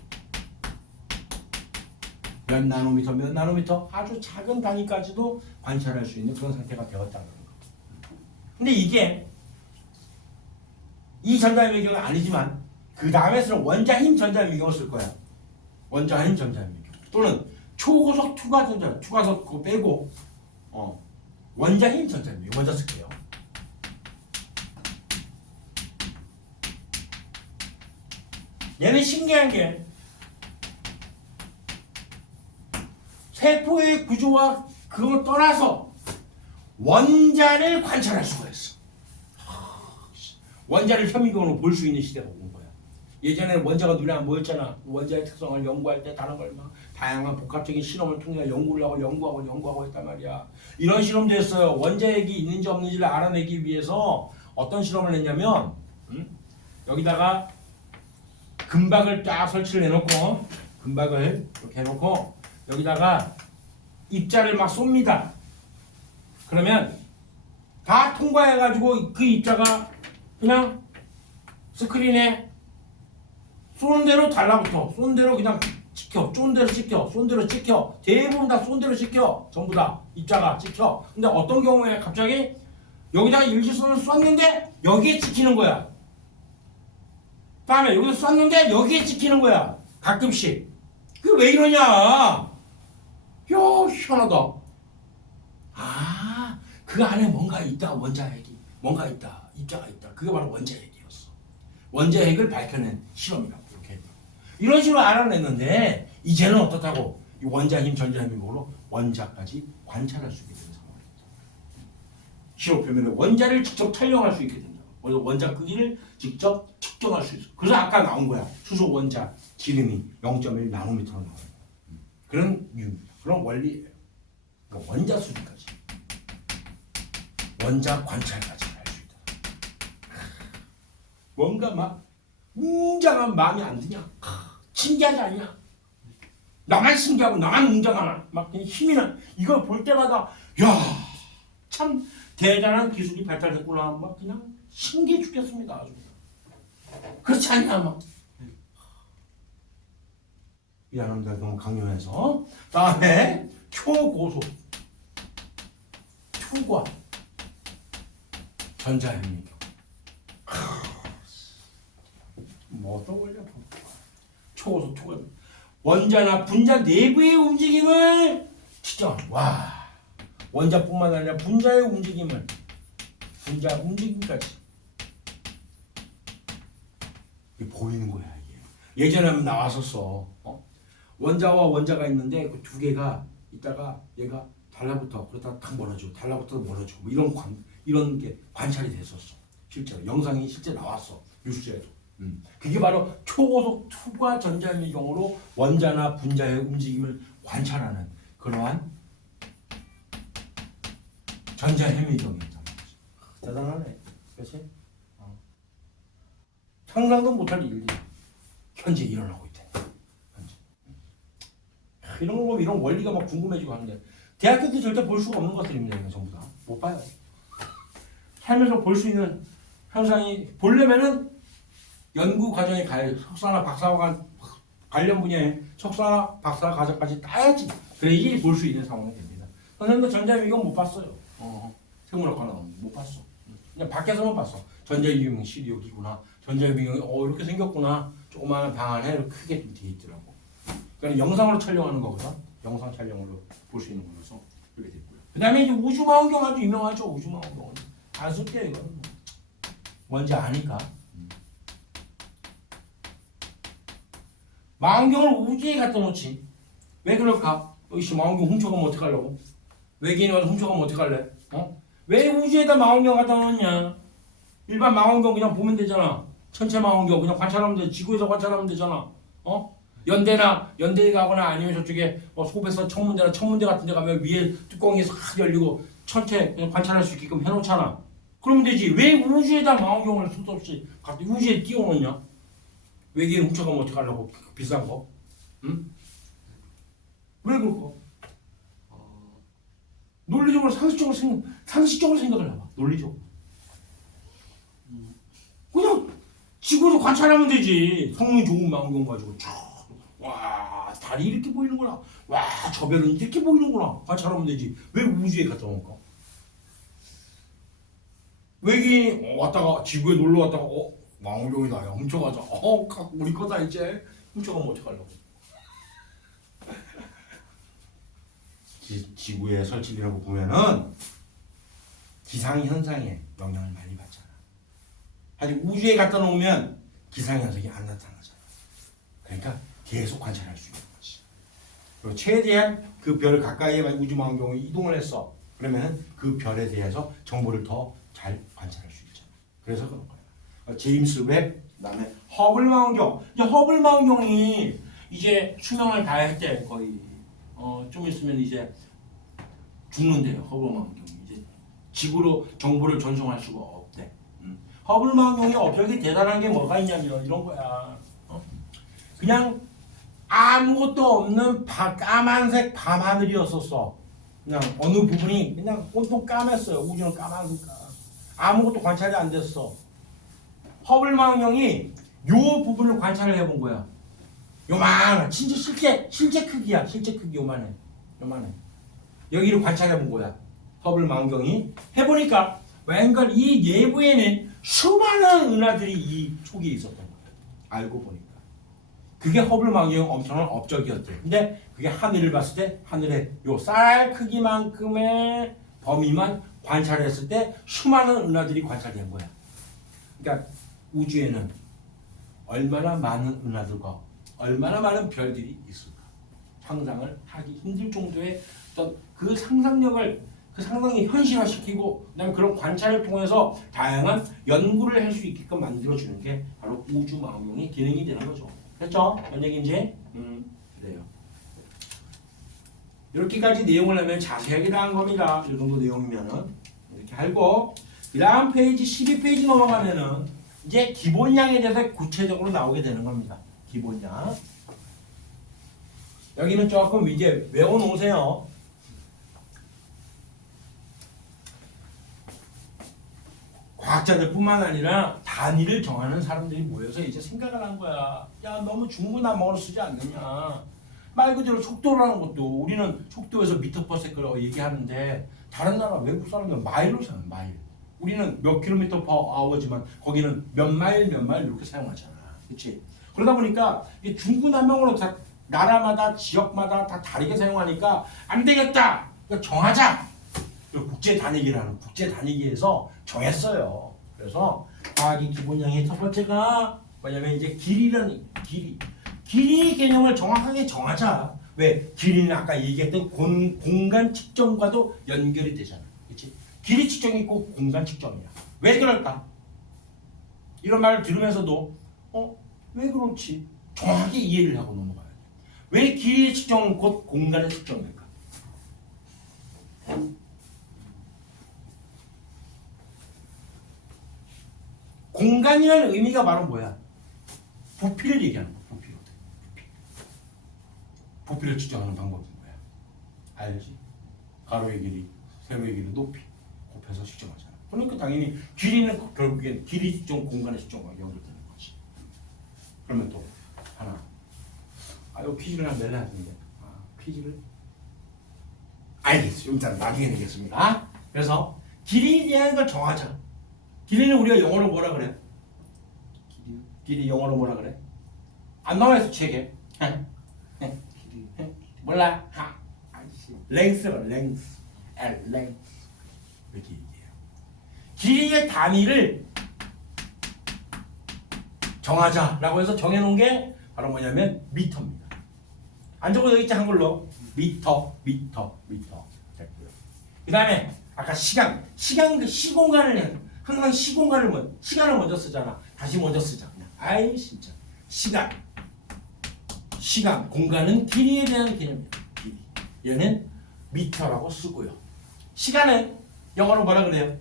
몇 나노미터, 몇 나노미터 아주 작은 단위까지도 관찰할 수 있는 그런 상태가 되었다는 거. 근데 이게 이 전자현미경은 아니지만 그 다음에서는 원자힘 전자현미경을 쓸 거야. 원자힘 전자현미경 또는 초고속 투과 전자, 투과석 그거 빼고 원자힘 전자현미경 먼저 쓸게요. 얘는 신기한 게 세포의 구조와 그걸 떠나서 원자를 관찰할 수가 있어. 원자를 현미경으로 볼 수 있는 시대가 온 거야. 예전에는 원자가 눈에 안 보였잖아. 원자의 특성을 연구할 때 다른 걸 막 다양한 복합적인 실험을 통해 연구를 하고 연구하고 했단 말이야. 이런 실험도 했어요. 원자핵이 있는지 없는지를 알아내기 위해서 어떤 실험을 했냐면 여기다가 금박을 딱 설치를 해놓고 금박을 이렇게 해놓고 여기다가 입자를 막 쏩니다. 그러면 다 통과해가지고 그 입자가 그냥 스크린에 쏘는 대로 달라붙어. 쏘는 대로 그냥 찍혀. 쏘는 대로 찍혀. 쏘는 대로 찍혀. 대부분 다 쏘는 대로 찍혀. 전부 다 입자가 찍혀. 근데 어떤 경우에 갑자기 여기다가 일직선을 쐈는데 여기에 찍히는 거야. 다음에 여기서 쐈는데 여기에 찍히는 거야. 가끔씩. 그게 왜 이러냐? 야, 희한하다. 아, 그 안에 뭔가 있다. 원자핵이. 뭔가 있다. 입자가 있다. 그게 바로 원자핵이었어. 원자핵을 밝혀낸 실험이라고 이렇게. 이런 식으로 알아냈는데 이제는 어떻다고? 이 원자힘 전자힘으로 원자까지 관찰할 수 있게 되는 상황이다. 시로 표면에 원자를 직접 촬영할 수 있게 된다. 원자 크기를 직접 측정할 수 있어. 그래서 아까 나온 거야. 수소 원자 기름이 0.1 나노미터로 나와요. 그런 원리예요. 그러니까 원자 수준까지, 원자 관찰까지 할 수 있다. 뭔가 막 웅장한 마음이 안 드냐? 신기하지 않냐? 나만 신기하고 나만 웅장하나? 막 힘이 나. 이걸 볼 때마다 야, 참 대단한 기술이 발달됐구나. 막 그냥 신기해 죽겠습니다. 아주. 그렇지 않냐? 막. 미안합니다. 너무 강요해서. 다음에 초고속 투과 전자현미경. 뭐 어떤 걸요? 초고속 투과 원자나 분자 내부의 움직임을 측정. 와, 원자뿐만 아니라 분자의 움직임을, 분자 움직임까지 이게 보이는 거야. 이게 예전에 나왔었어. 원자와 원자가 있는데 그 두 개가 있다가 얘가 달라붙어. 그러다가 탁 멀어지고 달라붙어 멀어지고 뭐 이런 게 관찰이 됐었어. 실제로 영상이 실제 나왔어. 뉴스에도. 그게 바로 초고속 투과 전자현미경으로 원자나 분자의 움직임을 관찰하는 그러한 전자현미경이었단 말이지. 대단하네. 그렇지? 상상도 못할 일이 현재 일어나고 있다. 현재. 이런 거 보면 이런 원리가 막 궁금해지고 하는데 대학교 때 절대 볼 수가 없는 것들입니다. 이거 전부 다. 못 봐요. 살면서 볼 수 있는 현상이 보려면은 연구 과정에 가야 돼. 석사나 박사관 관련 분야에 석사, 박사 과정까지 따야지. 그래야지 볼 수 있는 상황이 됩니다. 선생님도 전자유경 못 봤어요. 생물학과 나오는 못 봤어. 그냥 밖에서만 봤어. 전자유경 실이 여기구나. 전자유경이 이렇게 생겼구나. 조그마한 방 안에 이렇게 크게 좀 돼 있더라고. 그러니까 영상으로 촬영하는 거거든. 영상 촬영으로 볼 수 있는 거라서 그렇게 됐고요. 그다음에 이제 우주망원경 아주 유명하죠. 우주망원경은 안 쓸게요 이거는. 뭔지 아니까. 망원경을 우주에 갖다 놓지. 왜 그럴까? 이씨 망원경 훔쳐가면 어떡하려고? 외계인이 와서 훔쳐가면 어떡할래? 왜 우주에다 망원경 갖다 놓느냐? 일반 망원경 그냥 보면 되잖아. 천체 망원경 그냥 관찰하면 돼. 지구에서 관찰하면 되잖아. 연대에 가거나 아니면 저쪽에 소배서 천문대 같은 데 가면 위에 뚜껑이 싹 열리고 천체 그냥 관찰할 수 있게끔 해놓잖아. 그러면 되지. 왜 우주에다 망원경을 수도 없이 갖다 우주에 띄워놓냐? 외계인 훔쳐가면 어떡하려고? 비싼 거? 응? 왜 그럴까? 논리적으로 상식적으로 생각을 해봐. 논리적으로. 그냥 지구에서 관찰하면 되지. 성능이 좋은 망원경 가지고 와 달이 이렇게 보이는구나. 와 저 별은 이렇게 보이는구나. 관찰하면 되지. 왜 우주에 갔다 놓을까? 외계인이 왔다가 지구에 놀러 왔다가 망원경이다. 야 훔쳐가자. 우리 거다 이제. 훔쳐가면 어떡하려고. 지구에 설치되는 거 보면은 기상현상에 영향을 많이 받잖아. 하지만 우주에 갖다 놓으면 기상현상이 안 나타나잖아. 그러니까 계속 관찰할 수 있는 거지. 그리고 최대한 그 별 가까이에 우주망원경이 이동을 했어. 그러면 그 별에 대해서 정보를 더 잘 관찰할 수 있잖아. 그래서 그런 거야. 제임스 웹, 그다음에 허블 망원경. 이제 허블 망원경이 이제 수명을 다했대 거의. 좀 있으면 이제 죽는데요. 허블 망원경이 이제 지구로 정보를 전송할 수가 없대. 허블 망원경이 별게 대단한 게 뭐가 있냐면 이런 거야. 그냥 아무것도 없는 까만색 밤하늘이었었어. 그냥 어느 부분이 그냥 온통 까맸어요. 우주는 까마니까 아무것도 관찰이 안 됐어. 허블 망원경이 요 부분을 관찰을 해본 거야. 요만한 진짜 실제 크기야. 실제 크기 요만해. 여기를 관찰해 본 거야. 허블 망원경이 해보니까 웬걸 이 내부에는 수많은 은하들이 이 속에 있었던 거야. 알고 보니까 그게 허블 망원경 엄청난 업적이었대. 근데 그게 하늘을 봤을 때 하늘의 요 쌀 크기만큼의 범위만 관찰했을 때 수많은 은하들이 관찰된 거야. 그러니까 우주에는 얼마나 많은 은하들과 얼마나 많은 별들이 있을까 상상을 하기 힘들 정도의 어떤 그 상상력을 그 상상이 현실화시키고 그다음에 그런 관찰을 통해서 다양한 연구를 할 수 있게끔 만들어주는 게 바로 우주망원경의 기능이 되는 거죠. 됐죠? 뭔 얘기인지? 그래요. 이렇게까지 내용을 하면 자세하게 다 한 겁니다. 이 정도 내용이면은 이렇게 알고 그 다음 페이지 12페이지 넘어가면은 이제 기본량에 대해서 구체적으로 나오게 되는 겁니다. 기본량. 여기는 조금 이제 외워놓으세요. 과학자들뿐만 아니라 단위를 정하는 사람들이 모여서 이제 생각을 한 거야. 야 너무 중구난방으로 쓰지 않느냐. 말 그대로 속도라는 것도 우리는 속도에서 미터 퍼 세컨을 얘기하는데 다른 나라 외국 사람들은 마일로 사는 마일. 우리는 몇 킬로미터 퍼 아워지만 거기는 몇 마일 이렇게 사용하잖아. 그렇지? 그러다 보니까 이게 중구난방으로 다 나라마다 지역마다 다 다르게 사용하니까 안 되겠다. 그러니까 정하자. 국제 단위기에서 정했어요. 그래서 과학의 기본량의 첫 번째가 뭐냐면 이제 길이 개념을 정확하게 정하자. 왜? 길이는 아까 얘기했던 공간 측정과도 연결이 되잖아. 그렇지? 길이 측정이 꼭 공간 측정이야. 왜 그럴까? 이런 말을 들으면서도 왜 그렇지? 정확하게 이해를 하고 넘어가야 돼. 왜 길이 측정은 곧 공간의 측정일까? 공간이라는 의미가 바로 뭐야? 부피를 얘기하는 거야. 부피를 측정하는 방법은 뭐야? 알지? 가로의 길이, 세로의 길이, 높이 곱해서 측정하잖아. 그러니까 당연히 길이는 결국엔 길이 측정, 공간의 측정과 연결되는 거지. 그러면 또 하나 요 퀴즈를 하나 낼라 하는데. 퀴즈를. 알겠어. 일단 나중에 내겠습니다. 그래서 길이에 대한 걸 정하자. 길이는 우리가 영어로 뭐라 그래? 길이요? 길이 영어로 뭐라 그래? 안 나와 있어 책에. 길이. 몰라. 랭스가 랭스. 랭스. 이렇게 얘기해요. 길이의 단위를 정하자라고 해서 정해놓은 게 바로 뭐냐면 미터입니다. 안 적어져 있지 한글로. 미터. 됐고요. 그 다음에 아까 시공간을 항상 시간을 먼저 쓰잖아. 다시 먼저 쓰자. 그냥. 아이 진짜. 시간, 공간은 길이에 대한 개념이야. 길이. 얘는 미터라고 쓰고요. 시간은 영어로 뭐라 그래요?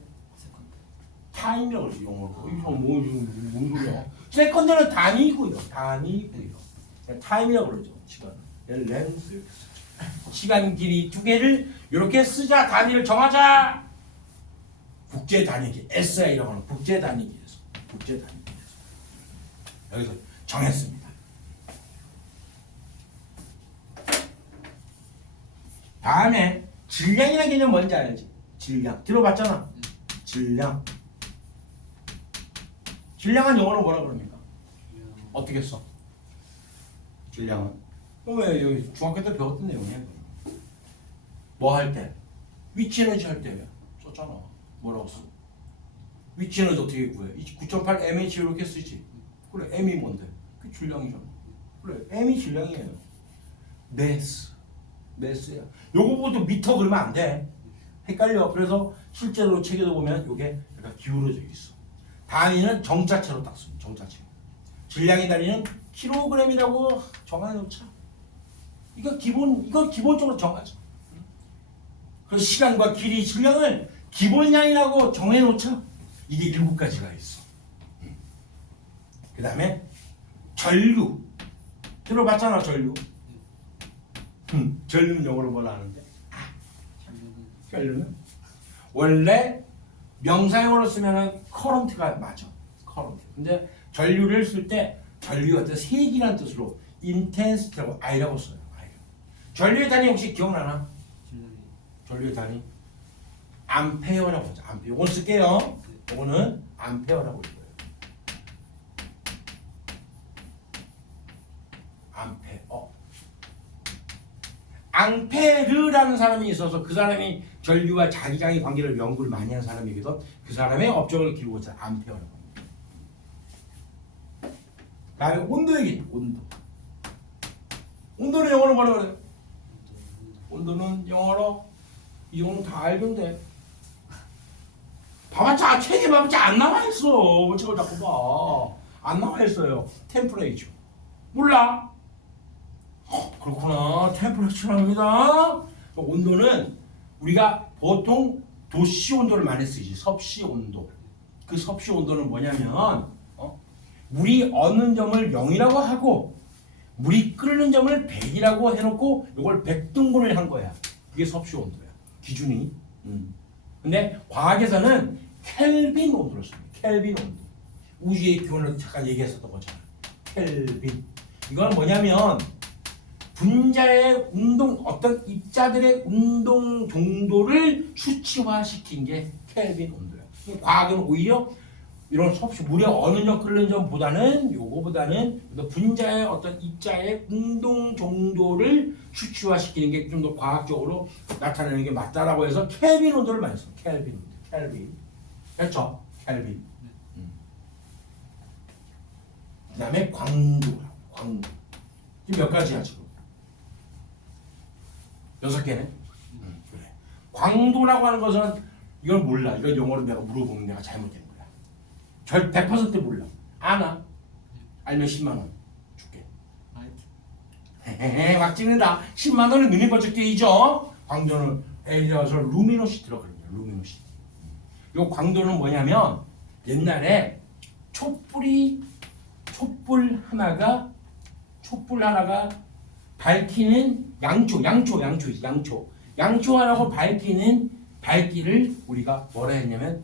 타임이라고 그러지 영어로. 이거 뭔 소리야? 세컨드는 단위고요. 타임이라고 그러죠. 시간. 얘는 렌스 이렇게 쓰죠. 시간 길이 두 개를 이렇게 쓰자. 단위를 정하자. 국제 단위기 SI라고 하는 국제 단위기에서 여기서 정했습니다. 다음에 질량이라는 개념 뭔지 알지? 질량 들어봤잖아. 질량은 영어로 뭐라 그럽니까? 어떻게 써? 질량은 왜 여기 중학교 때 배웠던 내용이야. 뭐 할 때? 위치 에너지 할 때 썼잖아. 뭐라고 써? 위치 에너지 어떻게 구해? 9.8 mH 이렇게 쓰지. 그래 m이 뭔데? 그 질량이잖아. 그래 m이 질량이에요. 매스야. 요거보다 미터 그러면 안 돼. 헷갈려. 그래서 실제로 책에도 보면 요게 약간 기울어져 있어. 단위는 정자체로 딱 씁니다. 정자체. 질량의 단위는 킬로그램이라고 정해놓자. 이거 기본적으로 정하자. 그 시간과 길이, 질량을 기본량이라고 정해놓자. 이게 7가지가 있어. 그 다음에 전류. 들어봤잖아 전류. 전류는 영어로 뭐라 하는데? 전류는 원래 명사용어로 쓰면은 커런트가 맞아. 커런트. 근데 전류를 쓸 때 전류가 어떤 세기라는 뜻으로 인텐시티라고 I라고 써요. 전류의 단위 혹시 기억나나? 전류의 단위 암페어라고 하죠. 암페어. 이건 쓸게요. 이거는 암페어라고 읽어요. 암페어. 앙페르라는 사람이 있어서 그 사람이 전류와 자기장의 관계를 연구를 많이 한 사람이거든. 그 사람의 업적을 기르고 있어. 암페어라고 합니다. 다음에 온도 얘기. 온도는 영어로 뭐라 그래요? 온도는 영어로 이거는 다 알던데. 봐봤자 책에 봐봤자 안 나와 있어. 책을 자꾸 봐. 안 나와 있어요. 템퍼레이처. 몰라? 그렇구나. 템퍼레이처랍니다. 온도는 우리가 보통 도시 온도를 많이 쓰지. 섭씨 온도. 그 섭씨 온도는 뭐냐면 물이 얻는 점을 0이라고 하고 물이 끓는 점을 100이라고 해놓고 이걸 100등분을 한 거야. 그게 섭씨 온도야. 기준이. 근데 과학에서는 켈빈 온도를 씁니다. 켈빈 온도. 우주의 기온을 잠깐 얘기했었던 거잖아. 켈빈. 이건 뭐냐면 분자의 운동, 어떤 입자들의 운동 정도를 수치화시킨 게 켈빈 온도야. 과학은 오히려 이런 섭씨, 물에 어느 점 끓는 점보다는 요거보다는 분자의 어떤 입자의 운동 정도를 수치화시키는 게 좀 더 과학적으로 나타내는 게 맞다라고 해서 켈빈 온도를 많이 써. 켈빈. 그렇죠? 켈빈. 그다음에 광도. 지금 몇 가지야 지금? 6개네. 그래. 광도라고 하는 것은 이걸 몰라. 이걸 영어로 내가 물어보면 내가 잘못된 거야. 100% 몰라. 아나? 알면 10만 원 줄게. 헤헤헤 막 찍는다. 10만 원은 눈이 번쩍 뜨이죠. 광도는 에리어서 루미노시티라고 그럽니다. 루미노시티. 요 광도는 뭐냐면 옛날에 촛불 하나가 밝히는 양초 하나고 밝히는 밝기를 우리가 뭐라 했냐면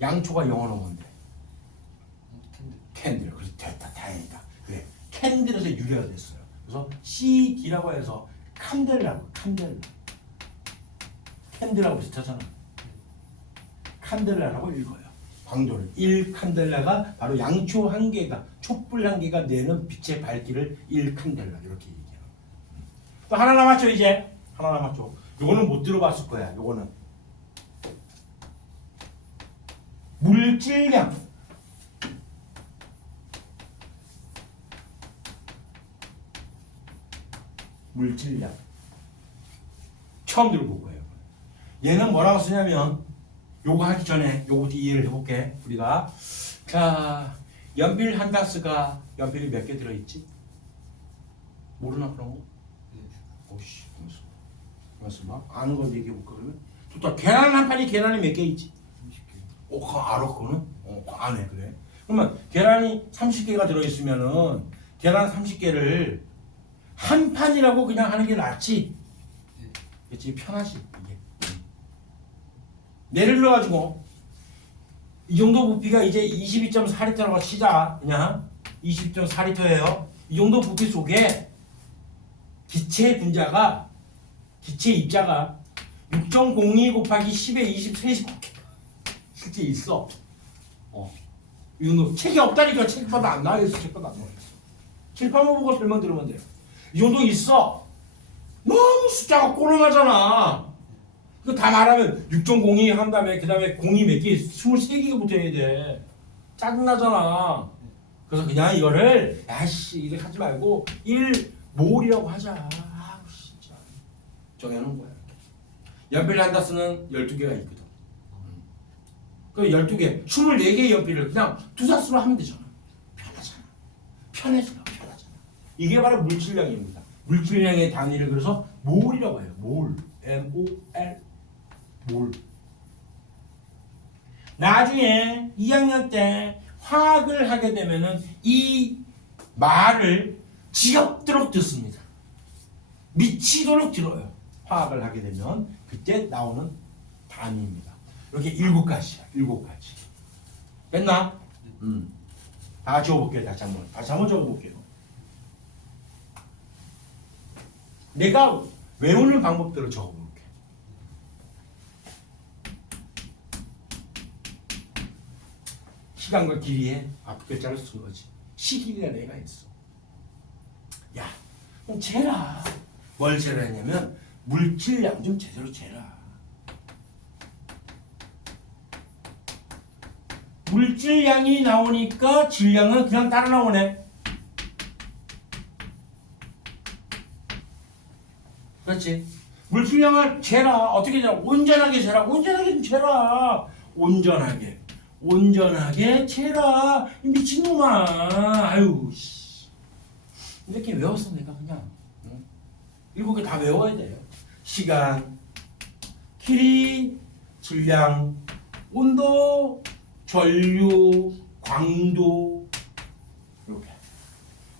양초가 영어로 뭔데? 캔들. 그래서 됐다. 다행이다. 그래. 캔들에서 유래가 됐어요. 그래서 CD라고 해서 칸델라고 캔들하고 비슷하잖아. 칸델라라고 읽어요. 광도를 1칸델라가 바로 양초 한 개가 촛불 한 개가 내는 빛의 밝기를 1칸델라 이렇게 얘기해요. 또 하나 남았죠. 이제 하나 남았죠. 요거는 못 들어봤을 거야. 요거는 물질량. 물질량 처음 들어볼 거예요. 얘는 뭐라고 쓰냐면 요거 하기 전에 요거부터 이해를 해볼게. 우리가 자 연필 한 다스가 연필이 몇 개 들어있지? 모르나 그런 거? 오씨 그래서 막 아는 걸 얘기해볼까 그러면? 또 계란 한 판이 계란이 몇 개 있지? 30개. 그거 알아 그거는? 그거 안 해. 그래. 그러면 계란이 30개가 들어있으면은 계란 30개를 한 판이라고 그냥 하는 게 낫지. 그렇지 편하지 이게. 예를 들어가지고 이 정도 부피가 이제 22.4리터라고 치자. 그냥 22.4리터예요. 이 정도 부피 속에 기체 분자가 기체 입자가 6.02 곱하기 10의 23씩 실제 있어. 이 정도 책이 없다니까. 책봐도 안 나와있어. 책봐도 안 나와있어. 칠판만 보고 설명 들으면 돼요. 이 정도 있어. 너무 숫자가 꼬름하잖아. 그거 다 말하면 6.02 한 다음에 그 다음에 02 몇 개 23개가 붙어야 돼. 짜증나잖아. 그래서 그냥 이거를 야씨 이렇게 하지 말고 1몰이라고 하자. 아 진짜 정해놓은 거야. 연필 한다스는 12개가 있거든. 그 12개 24개의 연필을 그냥 두사스로 하면 되잖아. 편하잖아. 편해잖아. 이게 바로 물질량입니다. 물질량의 단위를 그래서 몰이라고 해요. 몰. M-O-L. 몰. 나중에 2학년 때 화학을 하게 되면은 이 말을 지겹도록 듣습니다. 미치도록 들어요. 화학을 하게 되면 그때 나오는 단위입니다. 이렇게 7가지야. 7가지. 됐나? 다 적어볼게요. 다시 한번 적어볼게요. 내가 외우는 방법대로 적어볼게. 시간과 길이에 앞 글자를 쓴 거지. 시기가 내가 있어. 야, 그럼 재라. 뭘 재라 했냐면 물질량 좀 제대로 재라. 물질량이 나오니까 질량은 그냥 따라 나오네. 그렇지. 물질량을 재라. 어떻게 재라? 온전하게 재라. 온전하게 좀 재라. 온전하게 재라. 미친놈아. 아유 씨. 이렇게 외웠어 내가 그냥. 7개 다 외워야 돼요. 시간, 길이, 질량, 온도, 전류, 광도. 이렇게.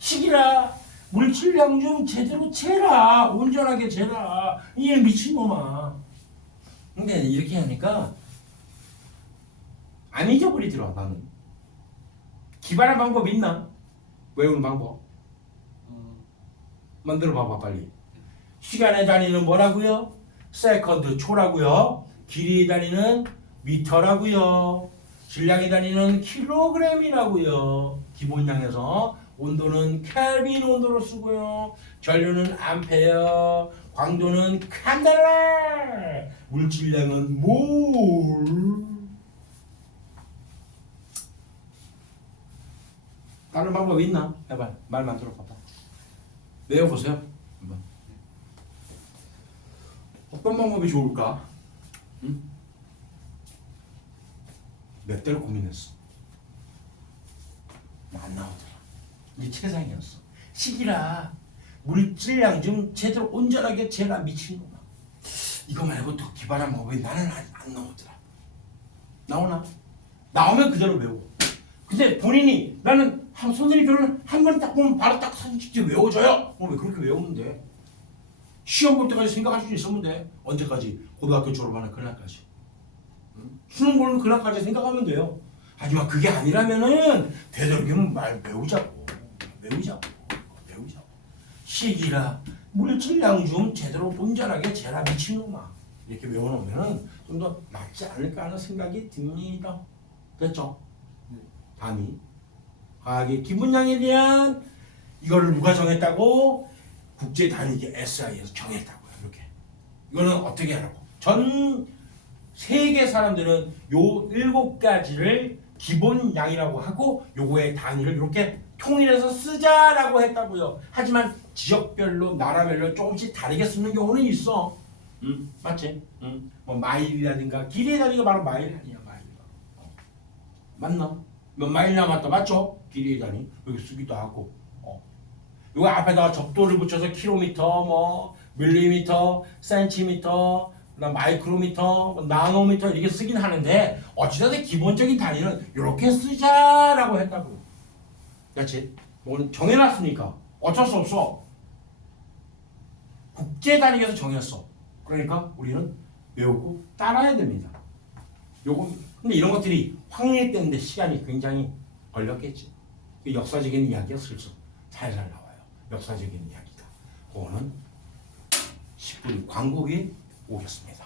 시기라. 물질량 좀 제대로 재라. 온전하게 재라. 이 미친놈아. 근데 이렇게 하니까 안 잊어버리더라. 나는 기발한 방법 있나? 외우는 방법 만들어 봐봐 빨리. 시간의 단위는 뭐라고요? 세컨드 초라고요. 길이의 단위는 미터라고요. 질량의 단위는 킬로그램이라고요. 기본량에서 온도는 켈빈 온도로 쓰고요. 전류는 암페어, 광도는 칸델라, 물질량은 몰. 다른 방법이 있나? 해봐. 말만 들어봐봐. 외워보세요. 한번. 어떤 방법이 좋을까? 응? 몇 대를 고민했어. 안 나오더라. 이게 최상이었어. 시기라. 물질량 좀 제대로 온전하게 재라. 미친놈아. 이거 말고 더 기발한 방법이 나는 안 나오더라. 나오나? 나오면 그대로 외워. 근데 본인이 나는 선생님 저는 한 번 딱 보면 바로 딱 사진 찍지 외워줘요. 왜 그렇게 외우는데? 시험 볼 때까지 생각할 수 있으면 돼. 언제까지? 고등학교 졸업하는 그날까지. 수능 보는 그날까지 생각하면 돼요. 하지만 그게 아니라면은 되도록이면 말 외우자고. 시기라 물질량 좀 제대로 본전하게 재라 미친놈아. 이렇게 외워놓으면 좀 더 낫지 않을까 하는 생각이 듭니다. 됐죠? 다음이 과학의 기분량에 대한 이거를 누가 정했다고? 국제 단위계 SI에서 정했다고요. 이렇게. 이거는 어떻게 하라고? 전 세계 사람들은 요 7가지를 기본량이라고 하고 요거의 단위를 이렇게 통일해서 쓰자라고 했다고요. 하지만 지역별로 나라별로 조금씩 다르게 쓰는 경우는 있어. 맞지? 뭐 마일이라든가 길이의 단위가 바로 마일 아니야, 마일. 맞나? 몇 마일 남았다, 맞죠? 길이의 단위 여기 쓰기도 하고. 이거 앞에다가 적도를 붙여서 킬로미터, 뭐 밀리미터, 센티미터, 그다음 마이크로미터, 뭐 나노미터 이렇게 쓰긴 하는데 어찌됐든 기본적인 단위는 이렇게 쓰자라고 했다고. 그렇지? 이건 정해놨으니까 어쩔 수 없어. 국제 단위에서 정했어. 그러니까 우리는 외우고 따라야 됩니다. 요거 근데 이런 것들이 확립되는데 시간이 굉장히 걸렸겠지. 역사적인 이야기가 슬슬 살살 나와요. 역사적인 이야기가. 그거는 10분 광고에 오겠습니다.